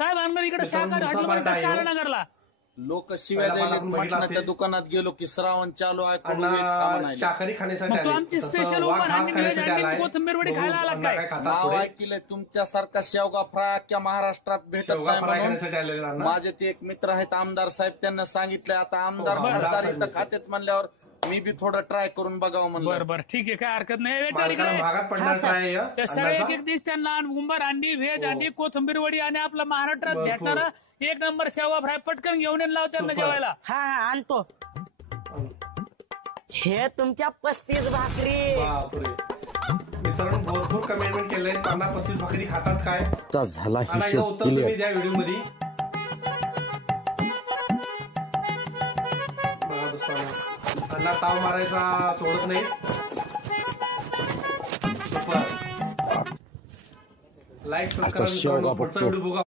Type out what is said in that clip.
काय भानगड इकडे शाकाहारी हॉटेलमध्ये कसं काय आलं नगरला? लोक शिव्या द्यायला मटणाच्या दुकानात गेलो की श्रावण चालू आहे शाकाहारी खाण्यासाठी मग तो आमची स्पेशल ओपन आणि व्हेज आणि कोथिंबीर वडी खायला आला काय? नाव ऐकलंय तुमच्यासारखा शेवगा फ्राय अख्ख्या महाराष्ट्रात भेटत नाही. माझे ते एक मित्र आहेत आमदार साहेब, त्यांना सांगितलंय आता आमदार खासदार इथं खात्यात म्हणल्यावर मी बी थोडं ट्राय करून बघावं म्हणलं. बरं बरं ठीक आहे, काय हरकत नाही. एक एक डिश त्यांना उंबर अंडी, व्हेज अंडी, कोथिंबीर वडी आणि आपला महाराष्ट्रात भेटणारा एक नंबर शेवगा फ्राय पटकन घेऊन लाव त्यांना जेवायला. हा आणतो. हे तुमच्या 35 भाकरी. मित्रांनो भरपूर कमेंटमेंट केलंय, 50-35 भाकरी खातात काय झाला उत्तर तुम्ही द्या व्हिडिओ मध्ये. अण्णा ताव मारायचा सोडत नाही. लाईक सबस्क्राईब पुढचा व्हिडिओ बघा.